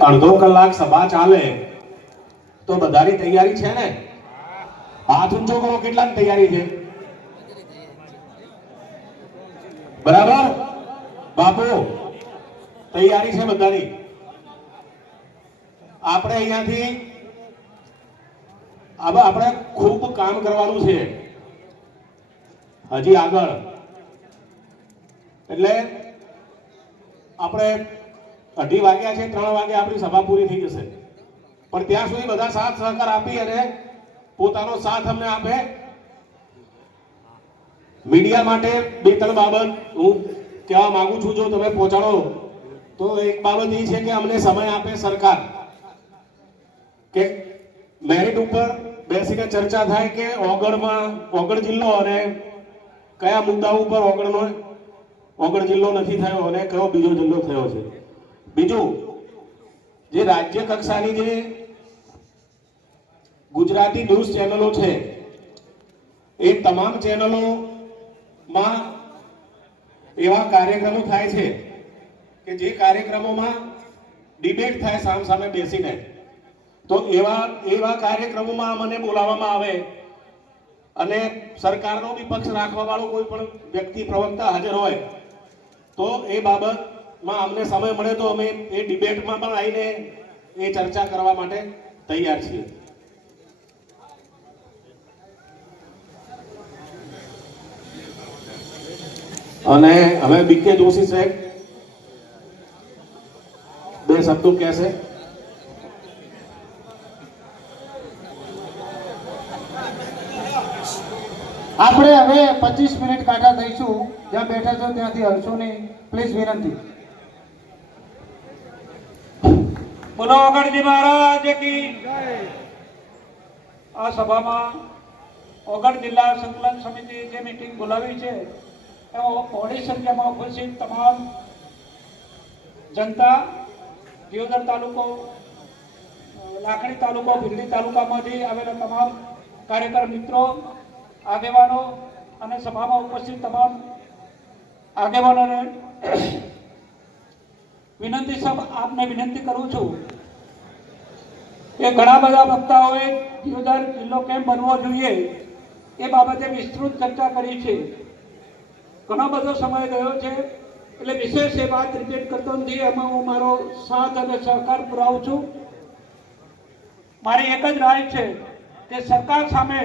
અડધો કલાક સભા ચાલે. તો બધાની તૈયારી છે ને? હાથ ઊંચો કરો કેટલાની તૈયારી છે? બરાબર? બાપુ, તૈયારી છે બધાની. આપણે અહીંયાથી હવે આપણે ખૂબ કામ કરવાનું છે. હજી આગળ. એટલે આપણે અઢી વાગ્યા છે, ત્રણ વાગે આપણી સભા પૂરી થઈ જશે. પણ ત્યાં સુધી બધા સાથ સહકાર આપી અને પોતાનો સાથ અમને આપે. મીડિયા માટે બે ત્રણ બાબત હું કહેવા માંગુ છું, જો તમે પહોંચાડો, તો એક બાબત એ છે કે અમને સમય આપે સરકાર. કે મેરિટ ઉપર બેસીને ચર્ચા થાય કે ઓગળમાં, ઓગળ જિલ્લો અને કયા મુદ્દા ઉપર ઓગળનો, ઓગળ જિલ્લો નથી થયો અને કયો બીજો જિલ્લો થયો છે. બીજું, જે રાજ્ય કક્ષાની જે ગુજરાતી ન્યૂઝ ચેનલો છે, એ તમામ ચેનલોમાં એવા કાર્યક્રમો થાય છે કે જે કાર્યક્રમોમાં ડિબેટ થાય સામ સામે બેસીને. તો એવા એવા કાર્યક્રમોમાં મને બોલાવવામાં આવે અને સરકારનો બી પક્ષ રાખવા વાળો કોઈ પણ વ્યક્તિ, પ્રવક્તા હાજર હોય, તો એ બાબતમાં અમને સમય મળે તો અમે એ ડિબેટમાં પણ આવીને એ ચર્ચા કરવા માટે તૈયાર છીએ. અને હવે બીકે જોશી સાહેબ, બે શબ્દો કહેશે. આપણે હવે પચીસ મિનિટ કાઢા દઈશું. જ્યાં બેઠા છો ત્યાંથી હલશો નહીં પ્લીઝ વિનંતી. બોલો ઓગણજી મહારાજ કી આ સભામાં ઓગણ જિલ્લા સંકલન સમિતિ જે મીટિંગ બોલાવી છે, એમાં મોડી સંખ્યામાં ઉપસ્થિત તમામ જનતા, દિયોદર તાલુકો, લાખણી તાલુકો, ભીલડી તાલુકામાંથી આવેલા તમામ કાર્યકર મિત્રો, આગેવાનો અને સભામાં ઉપસ્થિત તમામ આગેવાનોને વિનંતી સબ આપને વિનંતી કરું છું કે ઘણા બધા વક્તાઓએ દિયોદર જિલ્લો કેમ બનવો જોઈએ એ બાબતે વિસ્તૃત ચર્ચા કરી છે. ઘણો બધો સમય ગયો છે એટલે વિશેષ એ વાત રિપીટ કરતો નથી. એમાં હું મારો સાથ અને સહકાર પુરાવું છું. મારી એક જ રાય છે કે સરકાર સામે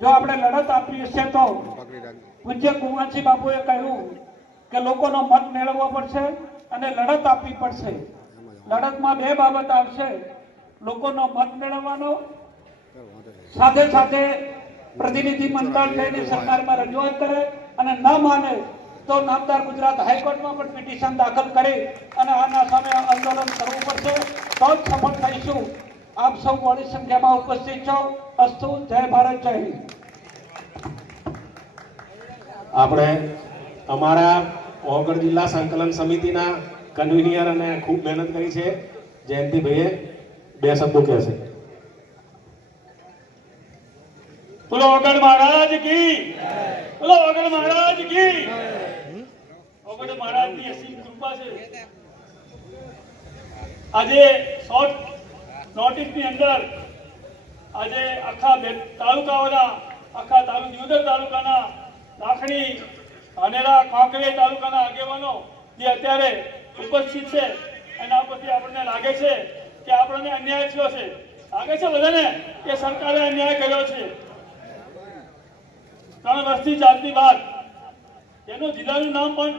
જો આપણે લડત આપી હશે તો પૂજ્ય કુંવરજી બાપુએ કહ્યું કે લોકોનો મત મેળવવો પડશે. અને લડત આપવી પડશે. લડતમાં બે બાબત આવશે. લોકોનો મત મેળવવાનો, સાથે સાથે પ્રતિનિધિ મંડળ થઈને સરકારમાં રજૂઆત કરે અને ન માને તો નામદાર ગુજરાત હાઈકોર્ટમાં પણ પિટિશન દાખલ કરી અને આના સામે આંદોલન કરવું પડશે. તો જ સફળ થઈશું. આપ સૌ મોડી સંખ્યામાં ઉપસ્થિત છો. અસ્તુ, જય ભારત, જય આપણે અમારા ઓગળ જિલ્લા સંકલન સમિતિના કન્વીનિયર અને ખૂબ મહેનત કરી છે. જયંતિભાઈએ બે શબ્દો કહેશે. બોલો, ઓગણ મહારાજ કી બોલો, ઓગણ મહારાજ કી ઓગણ મહારાજની અસીમ કૃપા છે. આજે શોર્ટ નોટિસની અંદર આજે આખા તાલુકાઓના, આખા તાલુકા તાલુકાના લાખણી ધાનેરા કાંકરે તાલુકાના આગેવાનો જે અત્યારે ઉપસ્થિત છે, એના પરથી આપણને લાગે છે કે આપણને અન્યાય થયો છે. લાગે છે બધાને કે સરકારે અન્યાય કર્યો છે? ત્રણ વર્ષથી ચાલતી વાત. એનું જિલ્લાનું નામ પણ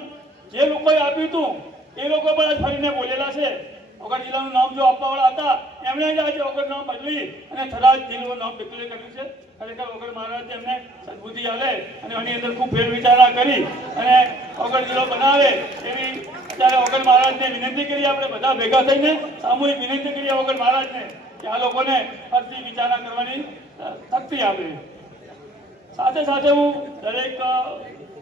જે લોકોએ આપ્યું હતું, એ લોકો પણ ફરીને બોલેલા છે. ઓગણ જિલ્લાનું નામ જો આપવાવાળા હતા, એમણે જ આજે ઓગણ નામ બદલી અને થરાદ જિલ્લાનું નામ ડિક્લેર કર્યું છે. ખરેખર ઓગણ મહારાજ એમને સદબુદ્ધિ આવે અને એની અંદર ખૂબ ફેરવિચારણા કરી અને ઓગણ જિલ્લો બનાવે એવી અત્યારે ઓગણ મહારાજને વિનંતી કરી આપણે બધા ભેગા થઈને સામૂહિક વિનંતી કરીએ ઓગણ મહારાજને કે આ લોકોને ફરતી વિચારણા કરવાની શક્તિ આપે. સાથે સાથે હું દરેક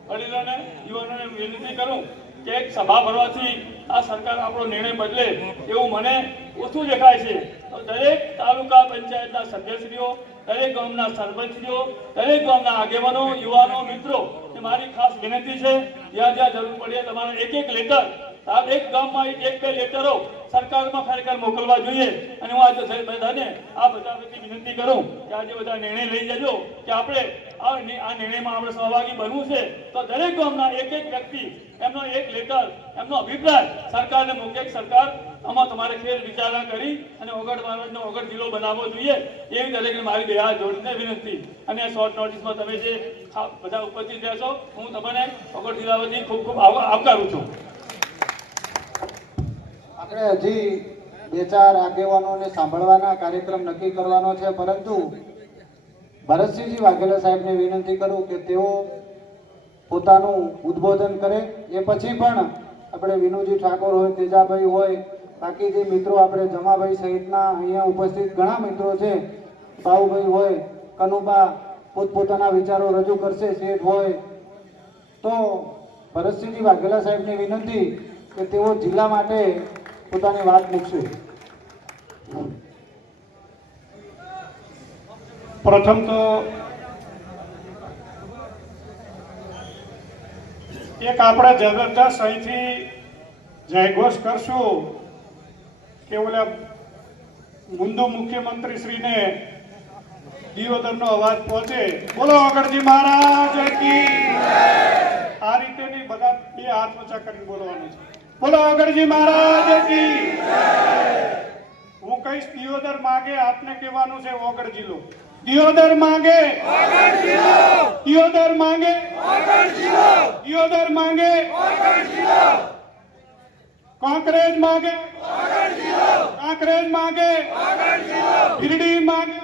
વડીલોને, યુવાનોને વિનંતી કરું કે એક સભા ભરવાથી આ સરકાર આપણો નિર્ણય બદલે એવું મને ઓછું દેખાય છે. તો દરેક તાલુકા પંચાયતના સભ્યશ્રીઓ, દરેક ગામના સરપંચશ્રીઓ દરેક ગામના આગેવાનો, યુવાનો, મિત્રો, એ મારી ખાસ વિનંતી છે. જ્યાં જ્યાં જરૂર પડે તમારે એક એક લેટર એક ગામમાં એક બે લેટરો સરકારમાં ખરેખર મોકલવા જોઈએ. અને હું આજે બધાને આ બધા વતી વિનંતી કરું કે આજે બધા નિર્ણય લઈ જજો કે આપણે આ નિર્ણયમાં આપણે સહભાગી બનવું છે. તો દરેક ગામના એક એક વ્યક્તિ, એમનો એક લેટર, એમનો અભિપ્રાય સરકારને મૂકે કે સરકાર આમાં તમારે ફેર વિચારણા કરી અને ઓગળ મહારાજનો ઓગળ જિલ્લો બનાવવો જોઈએ. એવી દરેકને મારી બે હાથ જોડીને વિનંતી. અને શોર્ટ નોટિસમાં તમે જે બધા ઉપસ્થિત રહેશો, હું તમને ઓગળ જિલ્લા વતી ખૂબ ખૂબ આવ- આવકારું છું. આપણે હજી બે ચાર આગેવાનોને સાંભળવાના કાર્યક્રમ નક્કી કરવાનો છે, પરંતુ ભરતસિંહજી વાઘેલા સાહેબને વિનંતી કરું કે તેઓ પોતાનું ઉદ્બોધન કરે. એ પછી પણ આપણે વિનુજી ઠાકોર હોય, તેજાભાઈ હોય, બાકી જે મિત્રો આપણે જમાભાઈ સહિતના અહીંયા ઉપસ્થિત ઘણા મિત્રો છે બાબુભાઈ હોય, કનુબા પોતપોતાના વિચારો રજૂ કરશે, શેઠ હોય, તો ભરતસિંહજી વાઘેલા સાહેબને વિનંતી કે તેઓ જિલ્લા માટે પોતાની વાત મૂકશે. પ્રથમ તો એક આપણે જબરદસ્ત અહીંથી જયઘોષ કરશું કે ઓલા મુંદુ મુખ્યમંત્રી શ્રીને દિયોદરનો અવાજ પહોંચે. બોલો અગરજી મહારાજ આ રીતે નહીં બધા બે હાથ ઊંચા કરીને બોલવાનું છે. બોલો અગરજી મહારાજ કી હું કહીશ દિયોદર માગે આપને કહેવાનું છે ઓગળ જિલ્લો દિયોદર માંગે. દિયોદર માંગે. દિયોદર માંગે. કોંકરેજ માંગે. કાંકરેજ માંગે. ભીરડી માંગે.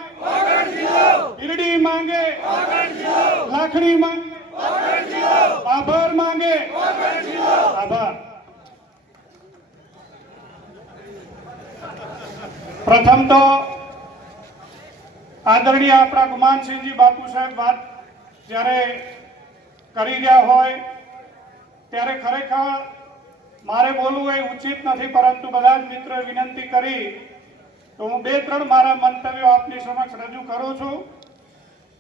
ભીરડી માંગે. લાખણી માંગે. આભાર માંગે. આભાર. પ્રથમ તો આદરણીય આપણા ગુમાનસિંહજી બાપુ સાહેબ વાત જ્યારે કરી રહ્યા હોય, ત્યારે ખરેખર મારે બોલવું એ ઉચિત નથી, પરંતુ બધા જ મિત્રોએ વિનંતી કરી તો હું બે ત્રણ મારા મંતવ્યો આપની સમક્ષ રજૂ કરું છું.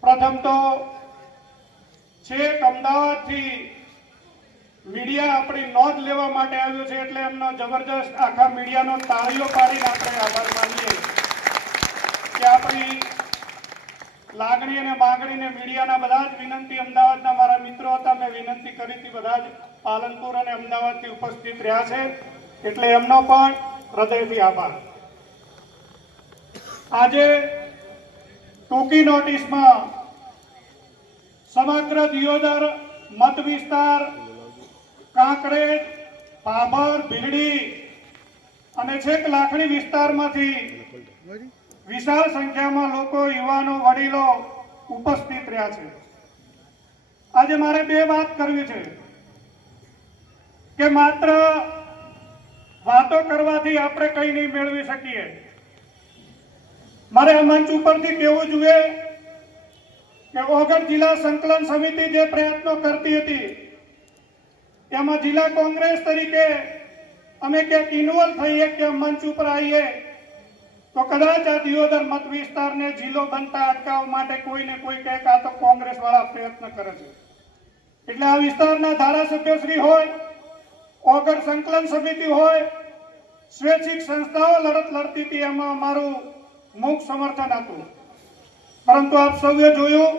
પ્રથમ તો છેક અમદાવાદથી મીડિયા આપણી નોંધ લેવા માટે આવ્યો છે એટલે એમનો જબરજસ્ત આખા મીડિયાનો તાળીઓ પાડીને આપણે આભાર માનીએ કે આપણી લાગણી અને માગણીને મીડિયાના બધા જ વિનંતી અમદાવાદના મારા મિત્રો હતા. મેં વિનંતી કરી હતી બધા જ પાલનપુર અને અમદાવાદથી ઉપસ્થિત રહ્યા છે. એટલે એમનો પણ હૃદયથી આભાર. આજે ટૂંકી નોટિસમાં સમગ્ર દિયોદર મત વિસ્તાર કાંકરેજ ભાભર ભીલડી અને છેક લાખણી વિસ્તારમાંથી વિશાળ સંખ્યામાં લોકો, યુવાનો, વડીલો ઉપસ્થિત રહ્યા છે. આજે મારે બે વાત કરવી છે કે માત્ર વાતો કરવાથી આપણે કંઈ નહીં મેળવી શકીએ. મારે આ મંચ ઉપરથી કહેવું જોઈએ કે ઓગણ જિલ્લા સંકલન સમિતિ જે પ્રયત્નો કરતી હતી એમાં જિલ્લા કોંગ્રેસ તરીકે અમે ક્યાંક ઇન્વોલ્વ થઈએ કે મંચ ઉપર આવીએ, તો કદાચ આ દિયોદર મત વિસ્તારને જિલ્લો બનતા અટકાવવા માટે કોઈ ને કોઈ કંઈક આ તો કોંગ્રેસ વાળા પ્રયત્ન કરે છે. એટલે આ વિસ્તારના ધારાસભ્યશ્રી હોય, ઓગર સંકલન સમિતિ હોય, સ્વૈચ્છિક સંસ્થાઓ લડત લડતી હતી, એમાં અમારું મુખ સમર્થન હતું. પરંતુ આપ સૌએ જોયું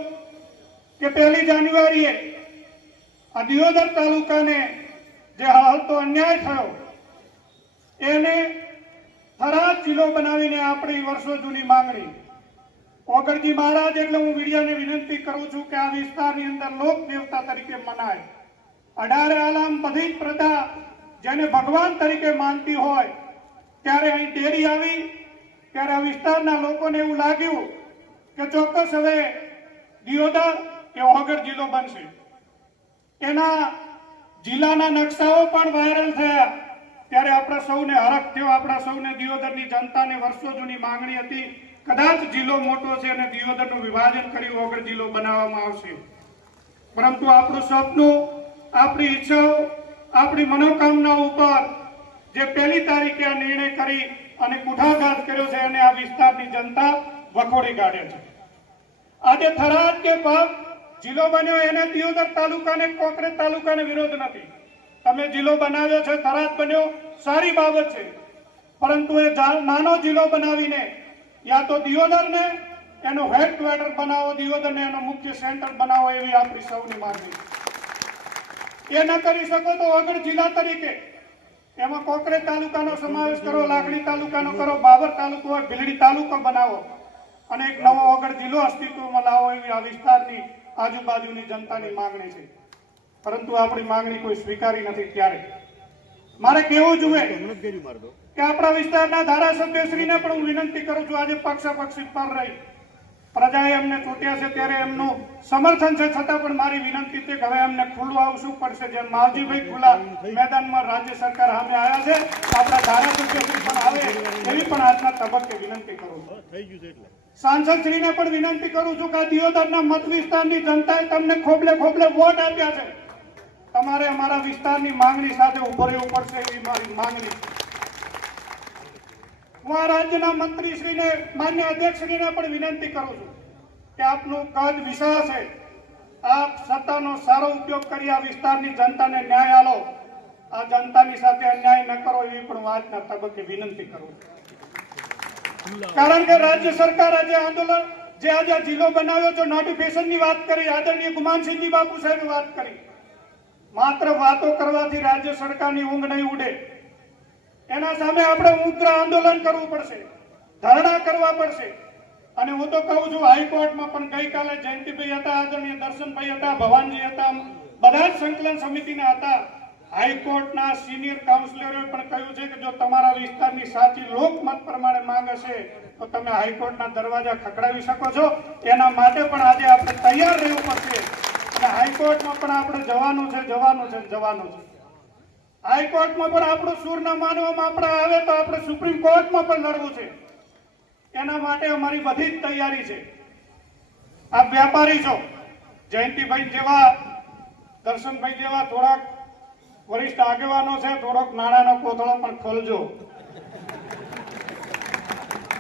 કે પહેલી જાન્યુઆરીએ આ દિયોદર તાલુકાને જે હાલ તો અન્યાય થયો, એને થરાદ જિલ્લો બનાવીને આપણી વર્ષો જૂની માંગણી. ઓગળજી મહારાજ એટલે હું મીડિયાને વિનંતી કરું છું કે આ વિસ્તારની અંદર લોક દેવતા તરીકે મનાય. અઢારે આલામ બધી જ પ્રજા જેને ભગવાન તરીકે માનતી હોય, ત્યારે અહીં ડેરી આવી, ત્યારે આ વિસ્તારના લોકોને એવું લાગ્યું કે ચોક્કસ હવે દિયોદર એ ઓગર જિલ્લો બનશે. એના જિલ્લાના નકશાઓ પણ વાયરલ થયા. ત્યારે આપણા સૌને હરખ થયો. આપણા સૌને દિયોદરની જનતાને વર્ષો જૂની માંગણી હતી. કદાચ જિલ્લો મોટો છે અને દિયોદરનું વિભાજન કર્યું વગર જિલ્લો બનાવવામાં આવશે. પરંતુ આપણું સપનું આપણી ઈચ્છાઓ, આપણી મનોકામના ઉપર જે પહેલી તારીખે આ નિર્ણય કરી અને કુઠાઘાત કર્યો છે અને આ વિસ્તારની જનતા વખોડી કાઢે છે. આજે થરાદ કે પગ જિલ્લો બન્યો એને દિયોદર તાલુકાને કોકરેજ તાલુકાને વિરોધ નથી. તમે જિલ્લો બનાવ્યો છે, થરાદ બન્યો, સારી બાબત છે. પરંતુ એ નાનો જિલ્લો બનાવીને યા તો દિયોદરને એનો હેડક્વાર્ટર બનાવો, દિયોદરને એનો મુખ્ય સેન્ટર બનાવો એવી આપણી સૌની માંગણી એ ન કરી શકો તો વગર જિલ્લા તરીકે એમાં કોકરેજ તાલુકાનો સમાવેશ કરો, લાકડી તાલુકાનો કરો, બાબર તાલુકો હોય, ભીલડી તાલુકો બનાવો. અને એક નવો વગર જિલ્લો અસ્તિત્વમાં લાવો એવી આ વિસ્તારની આજુબાજુની જનતાની માંગણી છે. પરંતુ આપણી માંગણી કોઈ સ્વીકારી નથી ત્યારે મારે કેવું જોઈએ કે આપણા વિસ્તારના ધારાસભ્યશ્રીને પણ હું વિનંતી કરું છું, આજે પક્ષાપક્ષી પર રહી. પ્રજાએ એમને ચૂંટ્યા છે ત્યારે એમનું સમર્થન છે, છતાં પણ મારી વિનંતી છે કે હવે એમને ખુલ્લું આવશું પડશે. જેમ માવજીભાઈ ખુલ્લા મેદાનમાં રાજ્ય સરકાર સામે આવ્યા છે આપણા ધારાસભ્ય પણ આવે, એવી પણ આજના તબક્કે વિનંતી કરું છું. સાંસદશ્રીને પણ વિનંતી કરું છું કે આ દિયોદરના મત વિસ્તારની જનતાએ તમને ખોબલે ખોબલે વોટ આપ્યા છે. તમારે અમારા વિસ્તારની માંગણી સાથે ઊભો રહેવું પડશે એવી મારી માંગણી હું આ રાજ્યના મંત્રીશ્રીને, માન્ય અધ્યક્ષશ્રીને પણ વિનંતી કરું છું કે આપનું કદ વિશાળ છે. આપ સત્તાનો સારો ઉપયોગ કરી આ વિસ્તારની જનતાને ન્યાય આલો આ જનતાની સાથે અન્યાય ન કરો એવી પણ વાતના તબક્કે વિનંતી કરું છું. કારણ કે રાજ્ય સરકાર આજે આંદોલન, જે આજે જિલ્લો બનાવ્યો છે નોટિફિકેશનની વાત કરી, આદરણીય ગુમાનસિંહજી બાપુ સાહેબ વાત કરી. માત્ર વાતો કરવાથી રાજ્ય સરકારની ઊંઘ નહીં ઉડે. એના સામે આપણે ઉગ્ર આંદોલન કરવું પડશે, ધરણા કરવા પડશે. અને હું તો કહું છું, હાઈકોર્ટમાં પણ ગઈકાલે જયંતિભાઈ હતા, આદરણીય દર્શનભાઈ હતા, ભવાનજી હતા, બધા જ સંકલન સમિતિના હતા. હાઈકોર્ટના સિનિયર કાઉન્સિલરોએ પણ કહ્યું છે કે જો તમારા વિસ્તારની સાચી લોકમત પ્રમાણે માંગ હશે તો તમે હાઈકોર્ટના દરવાજા ખખડાવી શકો છો. એના માટે પણ આજે આપણે તૈયાર રહેવું પડશે. અને હાઈકોર્ટમાં પણ આપણે જવાનું છે જવાનું છે જવાનું છે. હાઈકોર્ટમાં પણ આપણું સૂર ના માનવામાં આપણે આવે તો આપણે સુપ્રીમ કોર્ટમાં પણ લડવું છે. એના માટે અમારી બધી જ તૈયારી છે. આપ વ્યાપારી છો. જયંતિભાઈ જેવા, દર્શનભાઈ જેવા થોડાક વરિષ્ઠ આગેવાનો છે, થોડોક નાણાંનો કોથળો પણ ખોલજો.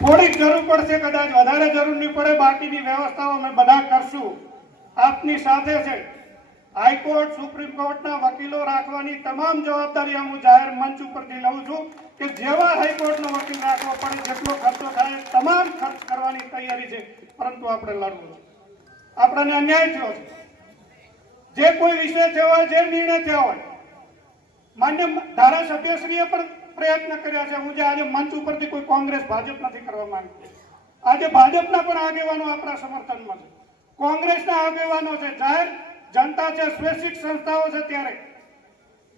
થોડીક જરૂર પડશે કદાચ, વધારે જરૂર નહીં પડે, બાકીની વ્યવસ્થાઓ અમે બધા કરશું. આપની સાથે છે. હાઈકોર્ટ, સુપ્રીમ કોર્ટના વકીલો રાખવાની તમામ જવાબદારી હું જાહેર મંચ ઉપરથી લઉં છું કે જેવા હાઈકોર્ટનો વકીલ રાખવો પડે, જેટલો ખર્ચો થાય, તમામ ખર્ચ કરવાની તૈયારી છે. પરંતુ આપણે લડવું છે. આપણને અન્યાય થયો છે. જે કોઈ વિષય થયો હોય, જે નિર્ણય થયો હોય માન્ય ધારાસભ્યશ્રીએ પણ પ્રયત્ન કર્યા છે. હું જે આજે મંચ ઉપરથી કોઈ કોંગ્રેસ, ભાજપ નથી કરવા માંગતી. આજે ભાજપના પણ આગેવાનો આપણા સમર્થનમાં છે. કોંગ્રેસના આગેવાનો છે. જાહેર જનતા છે, સ્વૈચ્છિક સંસ્થાઓ છે ત્યારે.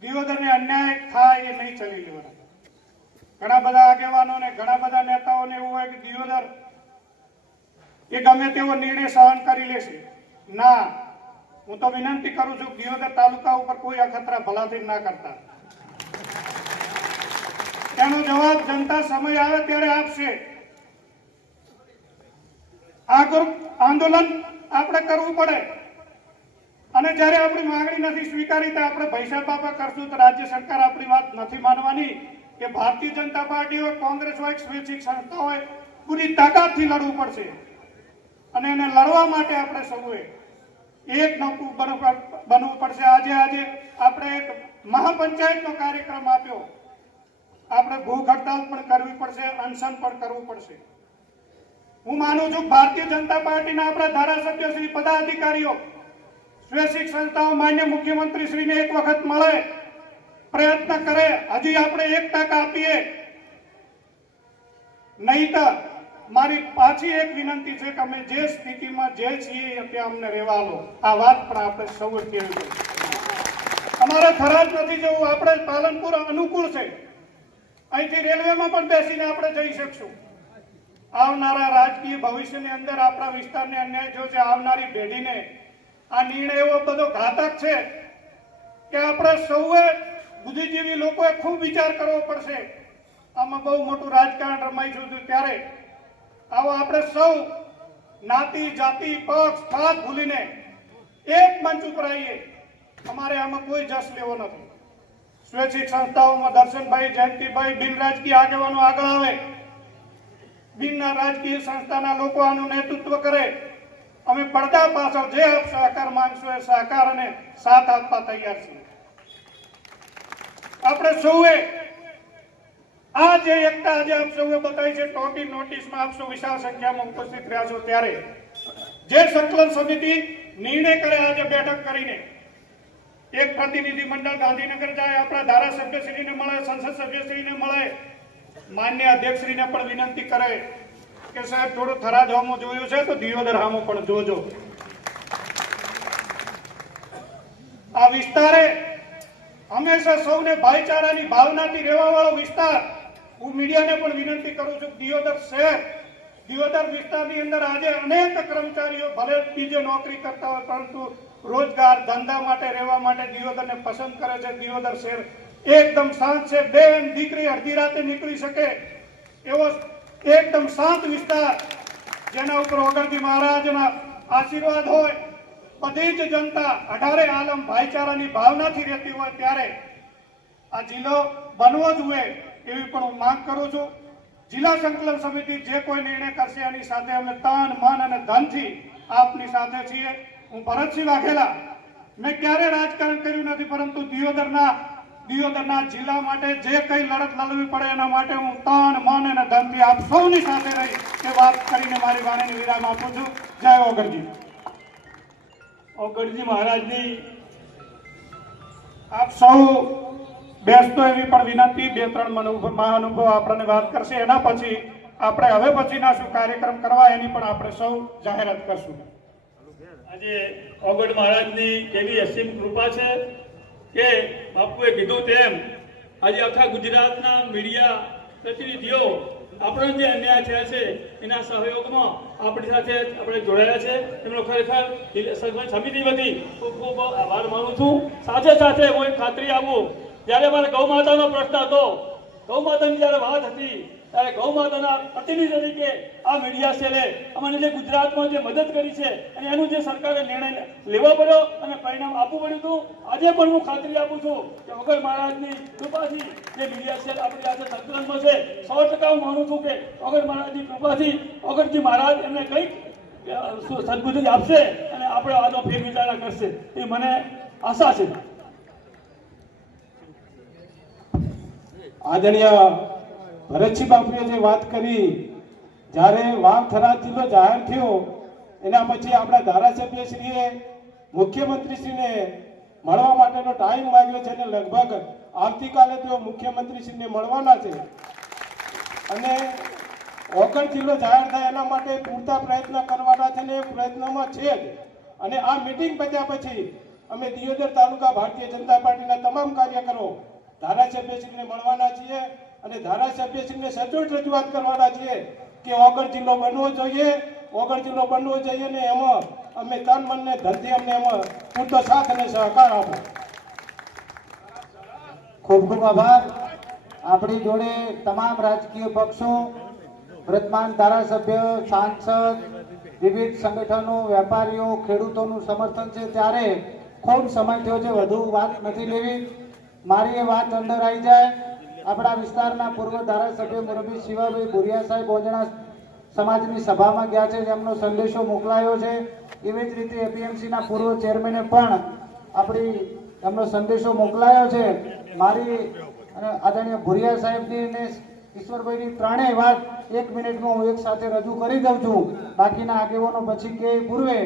દિયોદરને અન્યાય થાય એ નહીં ચલી લેવાના. ઘણા બધા આગેવાનોને, ઘણા બધા નેતાઓને એવું હોય કે દિયોદર એ ગમે તેવો નિર્ણય સહન કરી લેશે. ના, હું તો વિનંતી કરું છું દિયોદર તાલુકા ઉપર કોઈ અખતરા ભલાથી ના કરતા. એનો જવાબ જનતા સમય આવે ત્યારે આપશે. આ આંદોલન આપણે કરવું પડે. અને જ્યારે આપણી માંગણી નથી સ્વીકારી આપણે પૈસા બાપા કરશું, તો રાજ્ય સરકાર આપણી વાત નથી માનવાની. કે ભારતીય જનતા પાર્ટી હોય કોંગ્રેસ હોય સ્વૈચ્છિક સંસ્થા હોય, પૂરી તાકાતથી લડવું પડશે. અને એને લડવા માટે આપણે સૌએ એક બનવું બનવું પડશે. આજે આજે આપણે એક મહાપંચાયતનો કાર્યક્રમ આપ્યો. આપણે ભૂખ હડતાલ પણ કરવી પડશે, અનશન પણ કરવું પડશે. હું માનું છું ભારતીય જનતા પાર્ટીના આપણા ધારાસભ્ય શ્રી પદાધિકારીઓ, સ્વૈચ્છિક સંસ્થાઓ, માન્ય મુખ્યમંત્રી શ્રીને એક વખત મળે, પ્રયત્ન કરે, હજી આપણે એક ટકા આપીએ. નહીતર મારી પાછી એક વિનંતી છે કે અમે જે સ્થિતિમાં જે છીએ ત્યાં અમને રહેવા લો આ વાત પણ આપણે સૌ જોઈએ અમારે થરાદ નથી જવું, આપણે પાલનપુર અનુકૂળ છે. અહીંથી રેલવેમાં પણ બેસીને આપણે જઈ શકશું. આવનારા રાજકીય ભવિષ્યની અંદર આપણા વિસ્તારને અન્યાય થયો છે, આવનારી પેઢીને. આ નિર્ણય એવો બધો ઘાતક છે કે આપણે સૌએ બુદ્ધિજીવી લોકોએ ખૂબ વિચાર કરવો પડશે. આમાં બહુ મોટું રાજકારણ રમાઈશું હતું ત્યારે. આવો આપણે સૌ નાતિ, જાતિ, પક્ષ પાત ભૂલીને એક મંચ ઉપર આવીએ. અમારે આમાં કોઈ જશ લેવો નથી. સ્વૈચ્છિક સંસ્થાઓમાં દર્શનભાઈ જયંતિભાઈ બિન રાજકીય આગેવાનો આગળ આવે. બિનના રાજકીય સંસ્થાના લોકો આનું નેતૃત્વ કરે. અમે પડદા પાછળ જે આપ સહકાર માંગશો એ સહકાર અને સાથ આપવા તૈયાર છીએ. આપણે સૌએ આ જે એકતા આજે આપ સૌએ બતાવી છે, ટોટી નોટિસમાં આપ સૌ વિશાળ સંખ્યામાં ઉપસ્થિત રહ્યા છો ત્યારે. જે સંકલન સમિતિ નિર્ણય કરે આજે બેઠક કરીને એક પ્રતિનિધિ મંડળ ગાંધીનગર જાય, આપણા ધારાસભ્યશ્રીને મળે, સંસદ સભ્યશ્રીને મળે. માન્ય અધ્યક્ષશ્રીને પણ વિનંતી કરે કે સાહેબ, થોડું થરાદ હોમો જોયું છે તો દિયોદર હામો પણ જોજો. આ વિસ્તારે હંમેશા સૌને ભાઈચારાની ભાવનાથી રહેવા વાળો વિસ્તાર, હું મીડિયાને પણ વિનંતી કરું છું, દિયોદર શહેર, દિયોદર વિસ્તારની અંદર આજે અનેક કર્મચારીઓ ભલે બીજે નોકરી કરતા હોય, પરંતુ રોજગાર ધંધા માટે રહેવા માટે દિયોદરને પસંદ કરે છે. દિયોદર શહેર એકદમ શાંત છે. બેન દીકરી અડધી રાતે નીકળી શકે એવો એકદમ શાંત વિસ્તાર. જેના ઉપર ઓગણજી મહારાજના આશીર્વાદ હોય, બધી જ જનતા અઢારે આલમ ભાઈચારાની ભાવનાથી રહેતી હોય ત્યારે આ જિલ્લો બનવો જોઈએ એવી પણ હું માંગ કરું છું. જિલ્લા સંકલન સમિતિ જે કોઈ નિર્ણય કરશે એની સાથે અમે તન, મન અને ધનથી આપની સાથે છીએ. હું ભરતસિંહ વાઘેલા. મેં ક્યારે રાજકારણ કર્યું નથી પરંતુ દિયોદરના દિયોદરના જિલ્લા માટે જે કઈ લડત લડવી પડે એના માટે હું તન મન અને ધનથી આપ સૌની સાથે રહી એ વાત કરીને મારી વાણીને વિરામ આપું છું. જય ઓગરજી ઓગણજી મહારાજની આપ સૌ બેસતો એવી પણ વિનંતી બે ત્રણ મહાનુભાવો આપણને વાત કરશે. એના પછી આપણે હવે પછીના શું કાર્યક્રમ કરવા એની પણ આપણે સૌ જાહેરાત કરશું. આજે ઓગડ મહારાજની કેવી અસીમ કૃપા છે કે બાપુએ કીધું તેમ આજે આખા ગુજરાતના મીડિયા પ્રતિનિધિઓ આપણો જે અન્યાય થયા છે, એના સહયોગમાં આપણી સાથે આપણે જોડાયા છે. એમનો ખરેખર સરપંચ સમિતિ બધી ખૂબ ખૂબ આભાર માનું છું. સાથે સાથે હું એક ખાતરી આપું, જ્યારે મારે ગૌ માતાનો પ્રશ્ન હતો ગૌ માતાની જ્યારે વાત હતી, ત્યારે ગૌ માતાના પ્રતિનિધિ તરીકે આ મીડિયા સેલે અમને જે ગુજરાતમાં જે મદદ કરી છે અને એનું જે સરકારે નિર્ણય લેવો પડ્યો અને પરિણામ આપવું પડ્યું હતું, આજે પણ હું ખાતરી આપું છું કે વગર મહારાજની કૃપાથી જે મીડિયા સેલ આપણી આજે સંકલનમાં છે, સો ટકા હું માનું છું કે વગર મહારાજની કૃપાથી વગરજી મહારાજ એમને કંઈક સદબુદ્ધિ આપશે અને આપણે આનો ફેર વિચારણા કરશે. એ મને આશા છે. આદરણીય ભરતસિંહ બાપુએ જે વાત કરી, જ્યારે વામથરા જિલ્લો જાહેર થયો, એના પછી આપણા ધારાસભ્યશ્રીએ મુખ્યમંત્રીશ્રીને મળવા માટેનો ટાઈમ માંગ્યો છે અને લગભગ આવતીકાલે તેઓ મુખ્યમંત્રીશ્રીને મળવાના છે. અને ઓકળ જિલ્લો જાહેર થાય એના માટે પૂરતા પ્રયત્ન કરવાના છે ને પ્રયત્નમાં છે જ. અને આ મિટિંગ પત્યા પછી અમે દિયોદર તાલુકા ભારતીય જનતા પાર્ટીના તમામ કાર્યકરો ધારાસભ્યશ્રીને મળવાના છીએ અને ધારાસભ્યશ્રીને સચોટ રજૂઆત કરવાના છીએ કે ઓગણ જિલ્લો બનવો જોઈએ. ઓગણ જિલ્લો બનવો જોઈએ ને એમાં અમે તન મનને ધનથી અમને એમાં પૂરતો સાથ અને સહકાર આપો. ખૂબ ખૂબ આભાર. આપણી જોડે તમામ રાજકીય પક્ષો, વર્તમાન ધારાસભ્ય, સાંસદ, વિવિધ સંગઠનો, વેપારીઓ, ખેડૂતોનું સમર્થન છે. ત્યારે ખૂબ સમય થયો છે, વધુ વાત નથી લેવી. મારી એ વાત અંદર આવી જાય. આપણા વિસ્તારના પૂર્વ ધારાસભ્ય મુરબી શિવાભાઈ ભુરિયા સાહેબ ઓજણા સમાજની સભામાં ગયા છે. જેમનો સંદેશો મોકલાયો છે. એવી જ રીતે એપીએમસીના પૂર્વ ચેરમેને પણ આપણી એમનો સંદેશો મોકલાયો છે. મારી અને આદરણીય ભુરિયા સાહેબની અને ઈશ્વરભાઈની ત્રણેય વાત એક મિનિટમાં હું એક સાથે રજૂ કરી દઉં છું. બાકીના આગેવાનો પછી કે પૂર્વે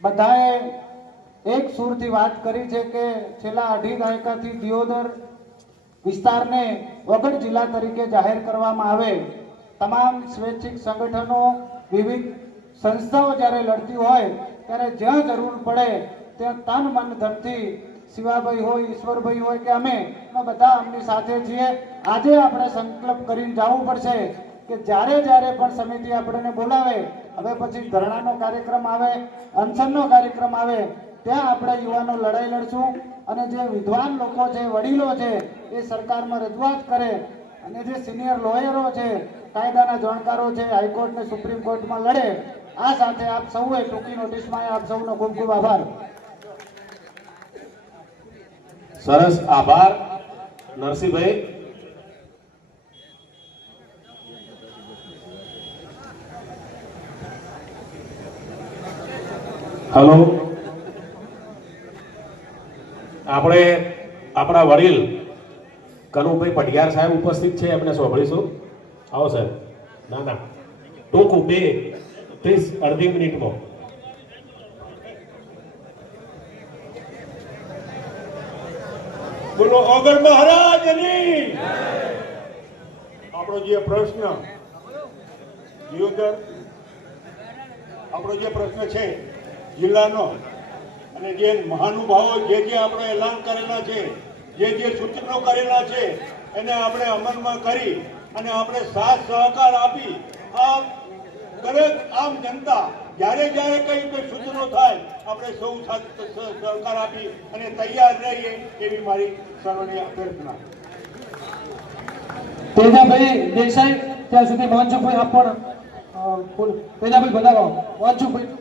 બધાએ એક સુરથી વાત કરી છે કે છેલ્લા અઢી દાયકાથી દિયોદર વિસ્તારને વગર જિલ્લા તરીકે જાહેર કરવામાં આવે. તમામ સ્વૈચ્છિક સંગઠનો, વિવિધ સંસ્થાઓ જ્યારે લડતી હોય, ત્યારે જ્યાં જરૂર પડે ત્યાં તન મન ધનથી શિવાભાઈ હોય, ઈશ્વરભાઈ હોય કે અમે બધા અમની સાથે છીએ. આજે આપણે સંકલ્પ કરીને જવું પડશે કે જ્યારે જ્યારે પણ સમિતિ આપણને બોલાવે, હવે પછી ધરણાનો કાર્યક્રમ આવે, અનશનનો કાર્યક્રમ આવે ત્યાં આપણે યુવાનો લડાઈ લડશું અને જે વિદ્વાન લોકો છે, વડીલો છે, એ સરકારમાં રજૂઆત કરે અને જે સિનિયર લોયરો છે, કાયદાના જાણકારો છે હાઈકોર્ટ ને સુપ્રીમ કોર્ટમાં લડે, આ સાથે આપ સૌએ ટૂંકી નોટિસમાં આપ સૌનો ખૂબ ખૂબ આભાર. સરસ આભાર, નરસિંહભાઈ. હલો આપણે આપણા વડીલ કનુભાઈ પટિયાર સાહેબ ઉપસ્થિત છે, એમને સાંભળીશું. આવો સાહેબ. ના ના. ટૂંકું, બે, ત્રીસ, અડધી મિનિટમાં. બોલો અગર મહારાજની. આપણો જે પ્રશ્ન દિયોદર આપણો જે પ્રશ્ન છે, જિલ્લાનો અને જે મહાનુભાવો જે જે આપણે એલાન કરેલા છે, જે જે સૂચનો કરેલા છે, એને આપણે અમલમાં કરી અને આપણે સાથ સહકાર આપી આ દરેક આમ જનતા જ્યારે જ્યારે કઈ કઈ સૂચનો થાય, આપણે સૌ સાથ સહકાર આપી અને તૈયાર રહીએ એવી મારી સર્વની અભ્યર્થના તેજાભાઈ દેસાઈ, ત્યાં સુધી વાંચું આપ પણ. તેજાભાઈ બધાવો મોહનસુખભાઈ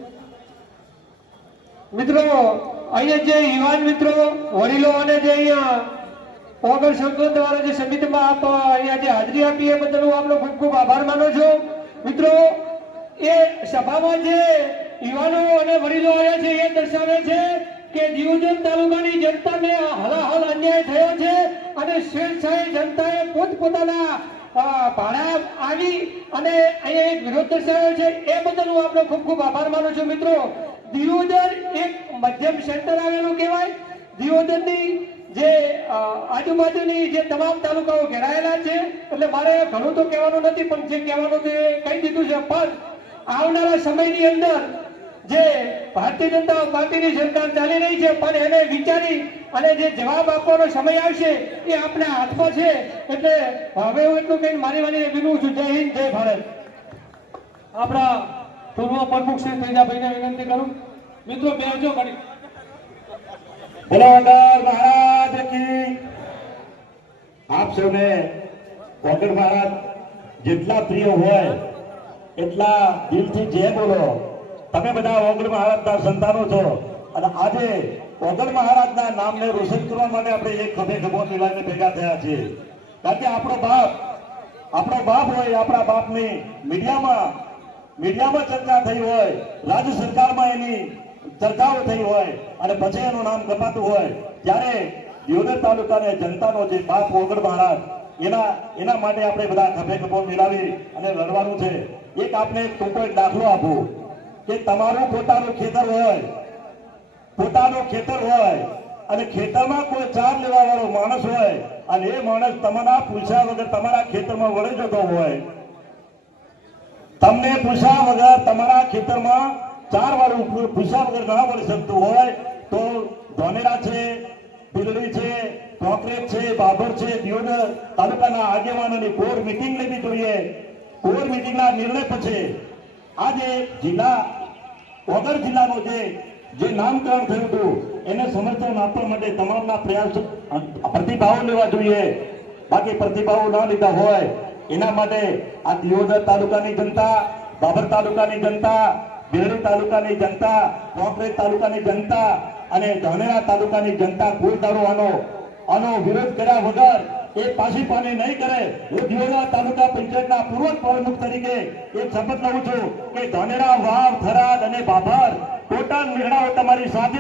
મિત્રો, અહીંયા જે યુવાન મિત્રો, વડીલો અને જે અહીંયા ઓગણ સંકલન દ્વારા જે સમિતિમાં આપ અહીંયા જે હાજરી આપી એ બદલ હું આપનો ખૂબ ખૂબ આભાર માનું છું. મિત્રો, એ સભામાં જે યુવાનો અને વડીલો આવ્યા છે એ દર્શાવે છે કે દિયોદર તાલુકાની જનતાને હલાહલ અન્યાય થયો છે અને સ્વેચ્છાએ જનતાએ પોતપોતાના ભાડા આવી અને અહીંયા એક વિરોધ દર્શાવ્યો છે. એ બદલ હું આપનો ખૂબ ખૂબ આભાર માનું છું. મિત્રો દિયોદર એક મધ્યમ સેન્ટર આવેલું કહેવાય. દિયોદરની જે આજુબાજુની જે તમામ તાલુકાઓ ઘેરાયેલા છે. એટલે મારે ઘણું તો કહેવાનું નથી, પણ જે કહેવાનું તે કહી દીધું છે. પણ આવનારા સમયની અંદર જે ભારતીય જનતા પાર્ટીની સરકાર ચાલી રહી છે, પણ એને વિચારી અને જે જવાબ આપવાનો સમય આવશે એ આપણા હાથમાં છે. એટલે હવે હું એટલું કહીને મારી વાણી વિનવું છું. જય હિન્દ, જય ભારત. આપણા પૂર્વ પ્રમુખ શ્રી તેજાભાઈને વિનંતી કરું. મિત્રો બેસજો ઘડી અગર મહારાજ કી. આપ સૌને કોકર મહારાજ, જેટલા પ્રિય હોય, એટલા દિલથી જે બોલો. તમે બધા ઓગણ મહારાજના સંતાનો છો. અને આજે ઓગણ મહારાજના નામને રોશન કરવા માટે આપણે એક ખભે ખભો મિલાવીને ભેગા થયા છીએ. કારણ કે આપણો બાપ આપણો બાપ હોય, આપણા બાપની મીડિયામાં મીડિયામાં ચર્ચા થઈ હોય, રાજ્ય સરકારમાં એની ચર્ચાઓ થઈ હોય અને પછી એનું નામ કપાતું હોય, ત્યારે દિયોદર તાલુકાને જનતાનો જે બાપ ઓગણ મહારાજ, એના એના માટે આપણે બધા ખભે ખભો મિલાવી અને લડવાનું છે. એક આપણે ટૂંકો એક દાખલો આપો, કે તમારું પોતાનું ખેતર હોય, પોતાનું ખેતર હોય, અને ખેતરમાં કોઈ ચાર લેવા વાળો માણસ હોય, અને એ માણસ તમારા પૂછ્યા વગર તમારા ખેતરમાં વળી જતો હોય તમને પૂછ્યા વગર તમારા ખેતરમાં ચાર વાર પૂછ્યા વગર ના વળી શકતું હોય તો ધોનેરા છે બિલડી છે, કોંકરેજ છે બાબર છે, દિયોદર તાલુકાના આગેવાનોની કોર મિટિંગ લેવી જોઈએ. કોર મિટિંગના નિર્ણય પછી આજે જિલ્લા, વગર જિલ્લાનો જે જે નામકરણ થયું હતું, એને સમર્થન આપવા માટે તમામના પ્રયાસ પ્રતિભાવો લેવા જોઈએ. બાકી પ્રતિભાવો ના લીધા હોય એના માટે આ દિયોદર તાલુકાની જનતા, બાબર તાલુકાની જનતા બિલડી તાલુકાની જનતા કોંકરેજ તાલુકાની જનતા અને ધાનેરા તાલુકાની જનતા કોઈ દાડો આનો આનો વિરોધ કર્યા વગર એ પાછી પાને નહીં કરે. હું દિયોદર તાલુકા પંચાયતના પૂર્વ પ્રમુખ તરીકે એક શપથ લઉં છું કે ધાનેરા વાવ, થરાદ અને બાભર ટોટલ નિર્ણયો તમારી સાથે